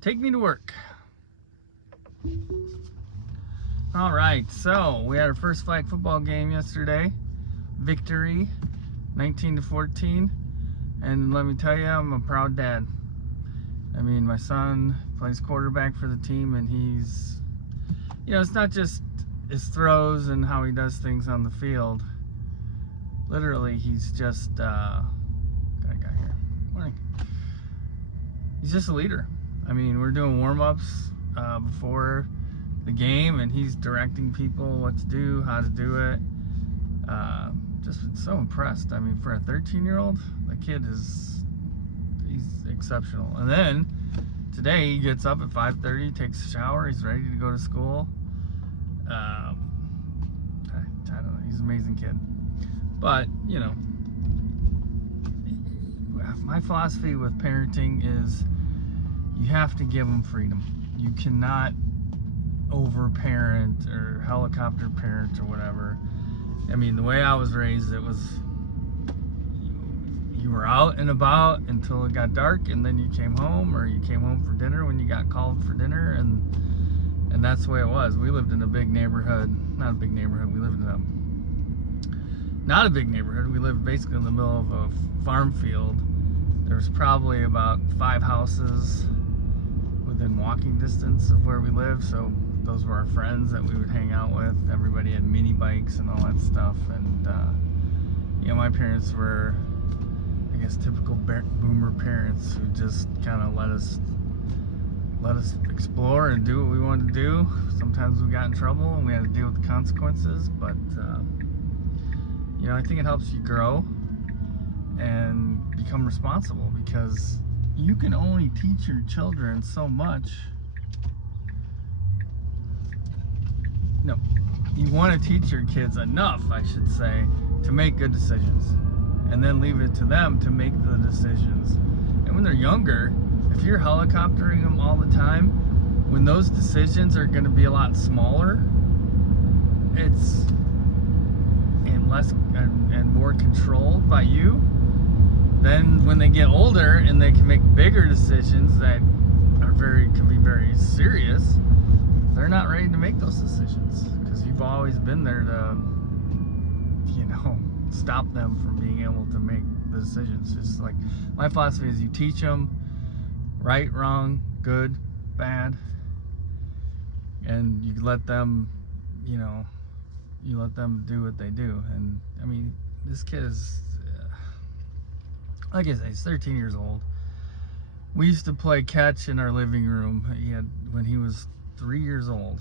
Take me to work. All right, so we had our first flag football game yesterday. Victory, 19-14. And let me tell you, I'm a proud dad. I mean, my son plays quarterback for the team, and he's, it's not just his throws and how he does things on the field. Literally, he's just, what I got here? Morning. He's just a leader. I mean, we're doing warm-ups before the game, and he's directing people what to do, how to do it. Just been so impressed. I mean, for a 13-year-old, the kid he's exceptional. And then today he gets up at 5:30, takes a shower, he's ready to go to school. I don't know, he's an amazing kid. But, my philosophy with parenting is you have to give them freedom. You cannot over-parent or helicopter parent or whatever. I mean, the way I was raised, it was you were out and about until it got dark, and then you came home, or you came home for dinner when you got called for dinner, and that's the way it was. We lived in a big neighborhood. Not a big neighborhood. We lived in not a big neighborhood. We lived basically in the middle of a farm field. There's probably about 5 houses within walking distance of where we live, so those were our friends that we would hang out with. Everybody had mini bikes and all that stuff, and my parents were, I guess, typical boomer parents who just kind of let us explore and do what we wanted to do. Sometimes we got in trouble and we had to deal with the consequences, but I think it helps you grow and become responsible, because you can only teach your children so much. No, you want to teach your kids enough, I should say, to make good decisions, and then leave it to them to make the decisions. And when they're younger, if you're helicoptering them all the time, when those decisions are going to be a lot smaller, it's less and more controlled by you. Then when they get older and they can make bigger decisions that can be very serious, they're not ready to make those decisions, because you've always been there to stop them from being able to make the decisions. Just like my philosophy is, you teach them right, wrong, good, bad, and you let them do what they do. And I mean, this kid is, like I say, he's 13 years old. We used to play catch in our living room. When he was 3 years old,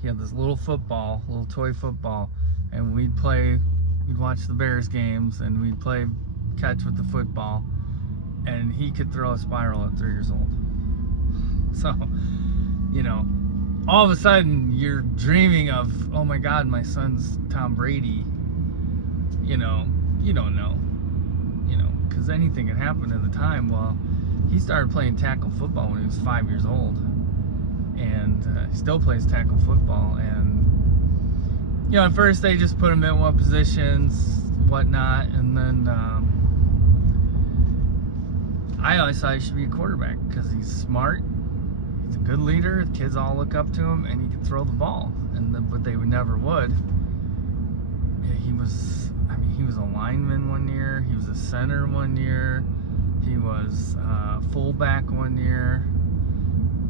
he had this little toy football, and we'd watch the Bears games, and we'd play catch with the football, and he could throw a spiral at 3 years old. So, all of a sudden you're dreaming of, oh my God, my son's Tom Brady. You don't know, because anything could happen at the time. Well, he started playing tackle football when he was 5 years old, and he still plays tackle football. And at first they just put him in one positions, whatnot, and then I always thought he should be a quarterback because he's smart, he's a good leader, the kids all look up to him, and he can throw the ball. But they never would. He was a lineman one year, he was a center one year, he was fullback one year.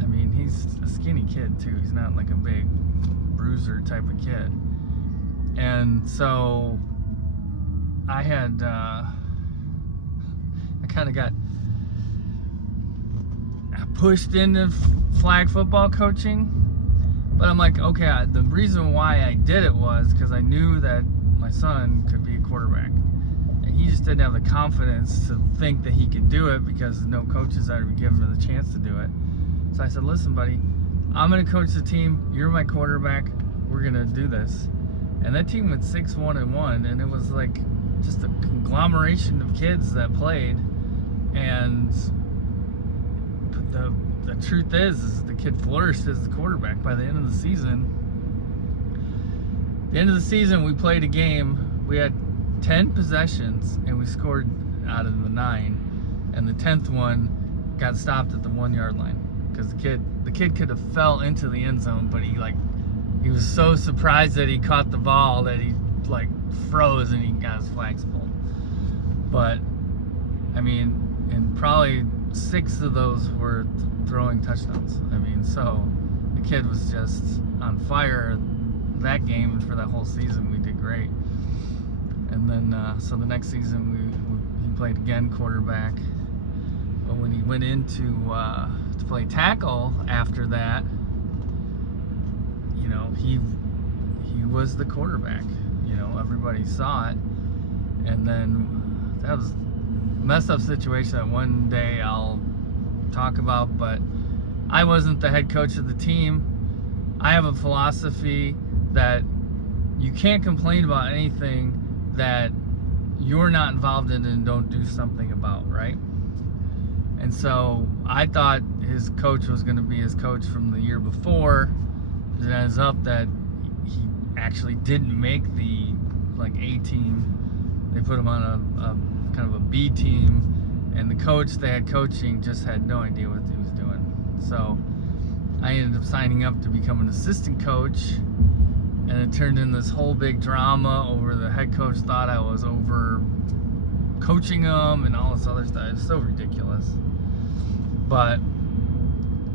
I mean, he's a skinny kid too. He's not like a big bruiser type of kid. And so I kind of got pushed into flag football coaching. But I'm like, okay, the reason why I did it was because I knew that my son could be a quarterback. And he just didn't have the confidence to think that he could do it, because no coaches had ever given him the chance to do it. So I said, listen, buddy, I'm going to coach the team. You're my quarterback. We're going to do this. And that team went 6-1-1, and it was like just a conglomeration of kids that played. And the truth is the kid flourished as the quarterback by the end of the season. The end of the season, we played a game. We had 10 possessions, and we scored out of the 9. And the 10th one got stopped at the 1-yard line. because the kid could have fell into the end zone, but he was so surprised that he caught the ball that he like froze and he got his flags pulled. But I mean, and probably 6 of those were throwing touchdowns. I mean, so the kid was just on fire that game, and for that whole season we did great. And then so the next season he played again quarterback, but when he went into to play tackle after that, you know, he was the quarterback. You know, everybody saw it. And then that was a messed up situation that one day I'll talk about, but I wasn't the head coach of the team. I have a philosophy that you can't complain about anything that you're not involved in and don't do something about, right? And so I thought his coach was going to be his coach from the year before. It ends up that he actually didn't make the A team. They put him on a kind of a B team, and the coach they had coaching just had no idea what he was doing. So I ended up signing up to become an assistant coach, and it turned in this whole big drama over the head coach thought I was over coaching him and all this other stuff. It's so ridiculous. But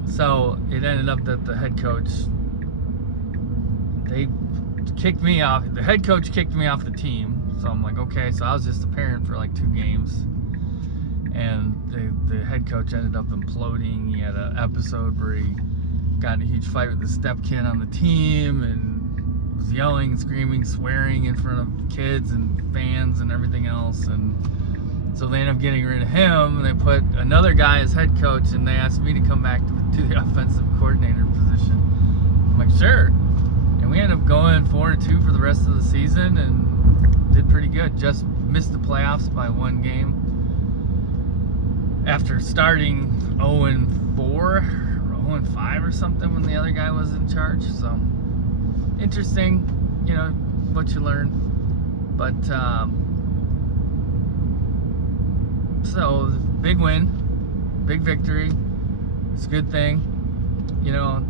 so it ended up that the head coach, they kicked me off. The head coach kicked me off the team. So I'm like, okay. So I was just a parent for like 2 games, and the head coach ended up imploding. He had an episode where he got in a huge fight with the stepkid on the team and was yelling, screaming, swearing in front of kids and fans and everything else. And so they ended up getting rid of him, and they put another guy as head coach, and they asked me to come back to the offensive coordinator position. I'm like, sure. And we ended up going 4-2 for the rest of the season and did pretty good. Just missed the playoffs by 1 game after starting 0-4 or 0-5 or something when the other guy was in charge. So interesting, you know, what you learn. But so big win, big victory. It's a good thing. You know,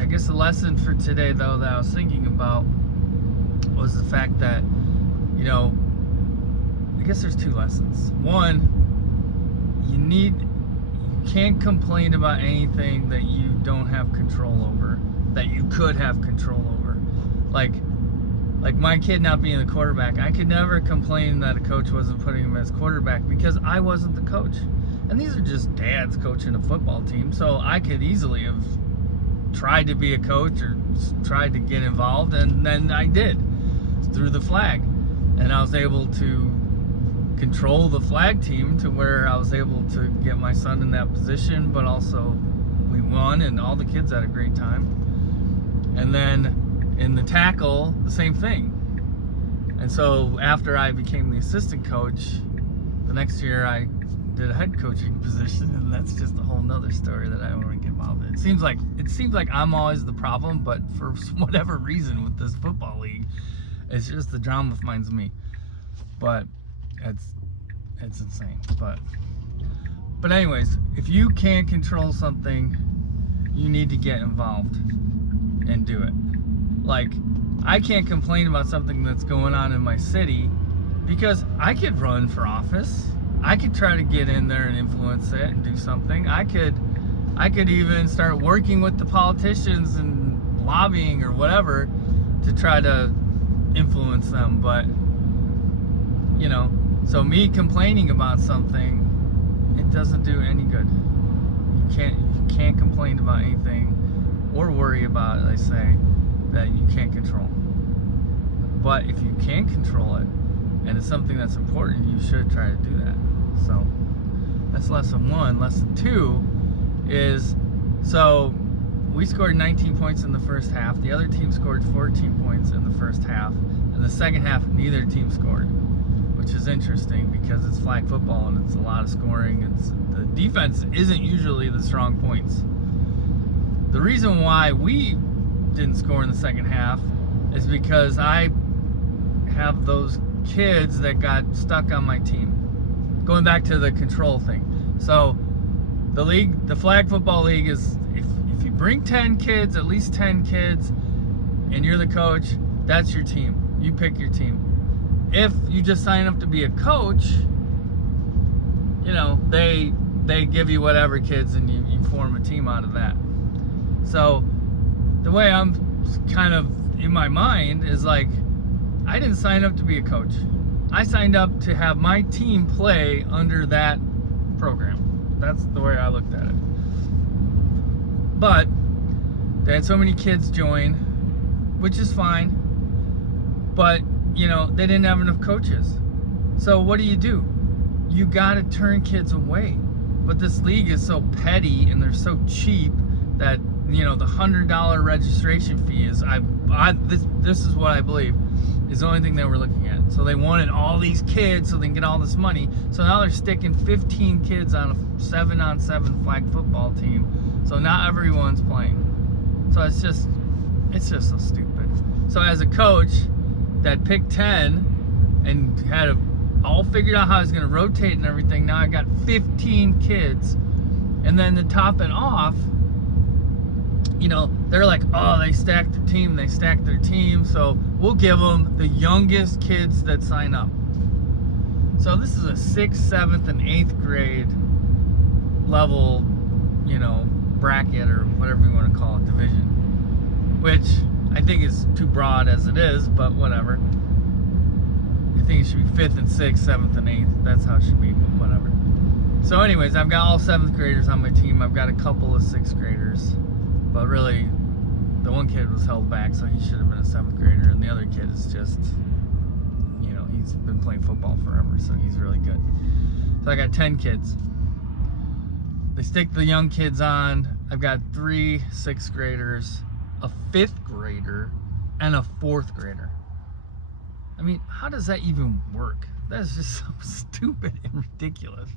I guess the lesson for today, though, that I was thinking about was the fact that, you know, I guess there's 2 lessons. One, you can't complain about anything that you don't have control over, that you could have control over. Like my kid not being the quarterback, I could never complain that a coach wasn't putting him as quarterback because I wasn't the coach. And these are just dads coaching a football team, so I could easily have tried to be a coach or tried to get involved, and then I did through the flag. And I was able to control the flag team to where I was able to get my son in that position, but also we won and all the kids had a great time. And then in the tackle, the same thing. And so after I became the assistant coach, the next year I did a head coaching position, and that's just a whole nother story that I don't want to get involved in. It seems like I'm always the problem, but for whatever reason with this football league, it's just the drama finds me. But it's insane. But anyways, if you can't control something, you need to get involved and do it. Like, I can't complain about something that's going on in my city because I could run for office. I could try to get in there and influence it and do something. I could even start working with the politicians and lobbying or whatever to try to influence them. But, you know, so me complaining about something, it doesn't do any good. You can't complain about anything or worry about it, I say, that you can't control. But if you can control it and it's something that's important, you should try to do that. So that's lesson 1. Lesson 2 is, so we scored 19 points in the first half. The other team scored 14 points in the first half. In the second half, neither team scored, which is interesting because it's flag football and it's a lot of scoring. The defense isn't usually the strong points. The reason why we didn't score in the second half is because I have those kids that got stuck on my team. Going back to the control thing. So the league the flag football league is, if you bring 10 kids, at least 10 kids, and you're the coach, that's your team. You pick your team. If you just sign up to be a coach, you know, they give you whatever kids and you form a team out of that. So the way I'm kind of in my mind is like, I didn't sign up to be a coach. I signed up to have my team play under that program. That's the way I looked at it. But they had so many kids join, which is fine. But, you know, they didn't have enough coaches. So what do? You got to turn kids away. But this league is so petty and they're so cheap that, you know, the $100 registration fee is, this is what I believe is the only thing they were looking at. So they wanted all these kids so they can get all this money. So now they're sticking 15 kids on a 7-on-7 flag football team. So not everyone's playing. So it's just so stupid. So as a coach that picked 10 and had all figured out how I was going to rotate and everything, now I got 15 kids. And then to top it off, you know, they're like, oh, they stacked their team, so we'll give them the youngest kids that sign up. So this is a 6th, 7th, and 8th grade level, you know, bracket or whatever you want to call it, division, which I think is too broad as it is, but whatever. I think it should be 5th and 6th, 7th and 8th. That's how it should be, but whatever. So anyways, I've got all 7th graders on my team. I've got a couple of 6th graders. But really, the one kid was held back, so he should have been a 7th grader. And the other kid is just, you know, he's been playing football forever, so he's really good. So I got 10 kids. They stick the young kids on. I've got 3 6th graders, a 5th grader, and a 4th grader. I mean, how does that even work? That's just so stupid and ridiculous.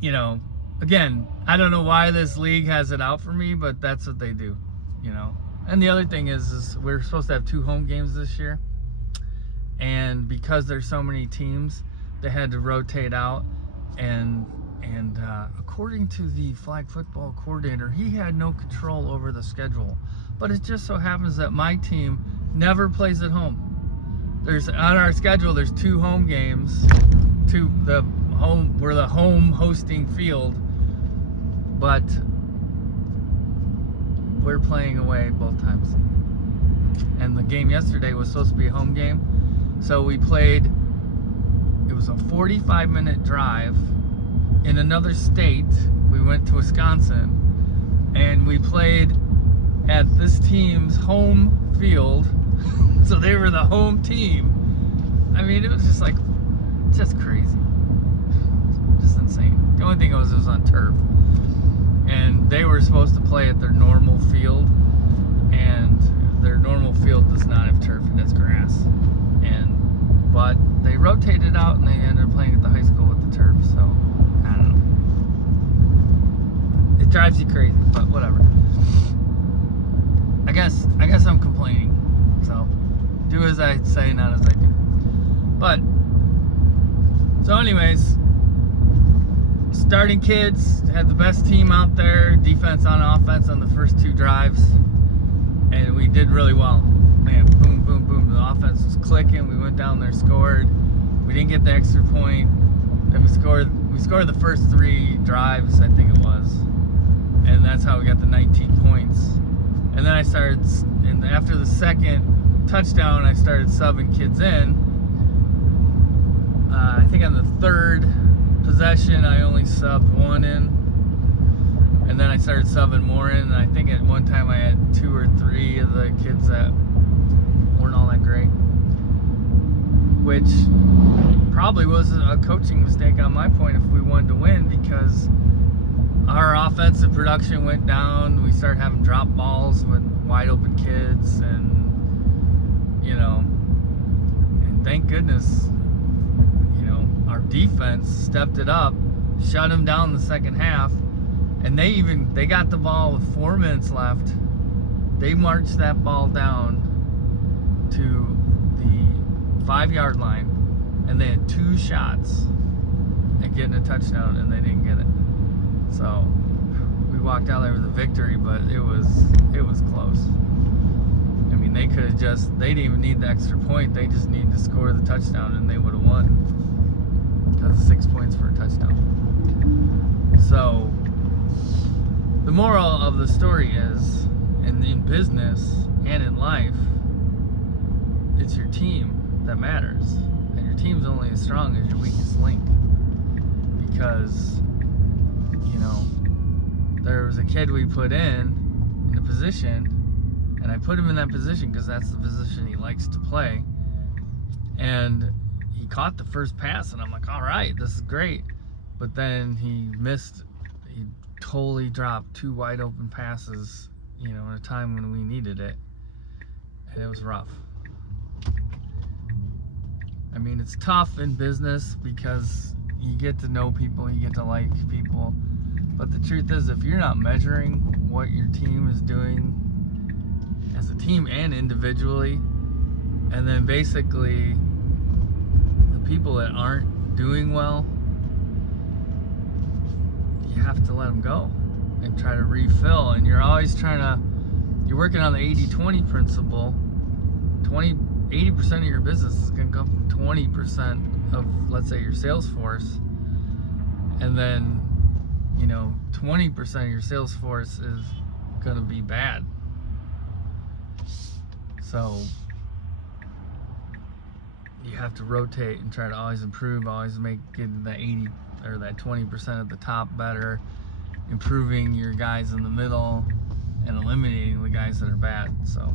You know, again, I don't know why this league has it out for me, but that's what they do, you know. And the other thing is we're supposed to have 2 home games this year. And because there's so many teams, they had to rotate out. And according to the flag football coordinator, he had no control over the schedule. But it just so happens that my team never plays at home. On our schedule, there's 2 home games. We're the home hosting field. But we're playing away both times. And the game yesterday was supposed to be a home game. So we played, it was a 45-minute drive in another state. We went to Wisconsin and we played at this team's home field. So they were the home team. I mean, it was just like, just crazy. Just insane. The only thing was it was on turf. And they were supposed to play at their normal field, and their normal field does not have turf, it has grass. But they rotated out and they ended up playing at the high school with the turf, so I don't know. It drives you crazy, but whatever. I guess I'm complaining. So do as I say, not as I do. But so anyways, starting kids had the best team out there, defense on offense on the first 2 drives, and we did really well. Man, boom, boom, boom. The offense was clicking. We went down there, scored. We didn't get the extra point. Then we scored the first 3 drives, I think it was, and that's how we got the 19 points. And then after the second touchdown, I started subbing kids in. I think on the 3rd possession, I only subbed 1 in, and then I started subbing more in. And I think at one time I had 2 or 3 of the kids that weren't all that great, which probably was a coaching mistake on my point if we wanted to win, because our offensive production went down. We started having drop balls with wide open kids, and you know, and thank goodness, our defense stepped it up, shut them down in the second half, and they got the ball with 4 minutes left. They marched that ball down to the 5-yard line, and they had 2 shots at getting a touchdown, and they didn't get it. So we walked out there with a victory, but it was close. I mean, they didn't even need the extra point. They just needed to score the touchdown and they would have won. Because 6 points for a touchdown. So the moral of the story is, in business and in life, it's your team that matters. And your team's only as strong as your weakest link. Because, there was a kid we put in a position, and I put him in that position because that's the position he likes to play. And he caught the first pass, and I'm like, all right, this is great. But then he totally dropped 2 wide open passes, in a time when we needed it. And it was rough. I mean, it's tough in business because you get to know people, you get to like people. But the truth is, if you're not measuring what your team is doing as a team and individually, and then basically the people that aren't doing well, you have to let them go and try to refill. And you're always you're working on the 80-20 principle. 80% of your business is going to come from 20% of, let's say, your sales force. And then, 20% of your sales force is going to be bad. So you have to rotate and try to always improve, always getting that 80 or that 20% at the top better, improving your guys in the middle and eliminating the guys that are bad. So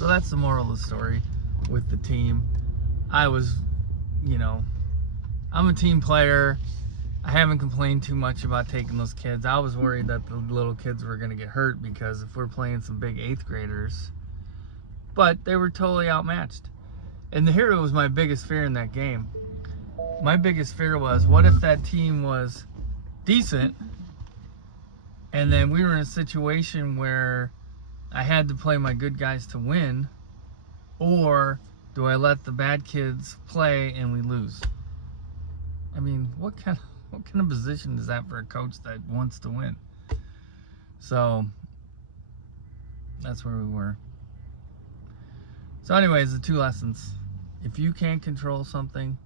that's the moral of the story with the team. I'm a team player. I haven't complained too much about taking those kids. I was worried that the little kids were going to get hurt because if we're playing some big 8th graders, but they were totally outmatched. And here was my biggest fear in that game. My biggest fear was, what if that team was decent and then we were in a situation where I had to play my good guys to win, or do I let the bad kids play and we lose? I mean, what kind of position is that for a coach that wants to win? So that's where we were. So anyways, the 2 lessons. If you can't control something,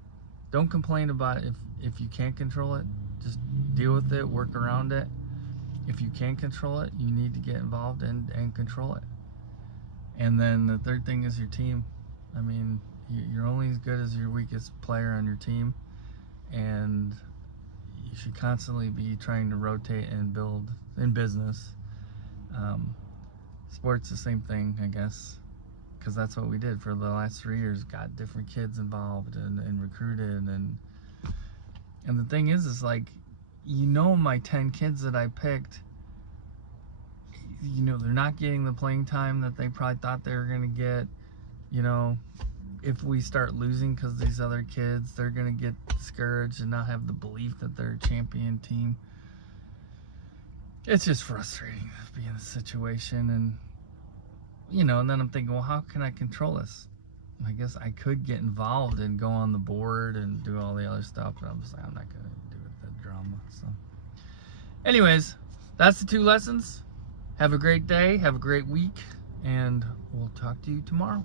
don't complain about it. If you can't control it, just deal with it, work around it. If you can't control it, you need to get involved and control it. And then the third thing is your team. I mean, you're only as good as your weakest player on your team, and you should constantly be trying to rotate and build in business. Sports, the same thing, I guess, because that's what we did for the last 3 years. Got different kids involved and recruited, and the thing is like, my 10 kids that I picked, they're not getting the playing time that they probably thought they were going to get. If we start losing because these other kids, they're going to get discouraged and not have the belief that they're a champion team. It's just frustrating to be in a situation. And then I'm thinking, well, how can I control this? I guess I could get involved and go on the board and do all the other stuff, but I'm just like, I'm not going to do it, the drama. So anyways, that's the 2 lessons. Have a great day, have a great week, and we'll talk to you tomorrow.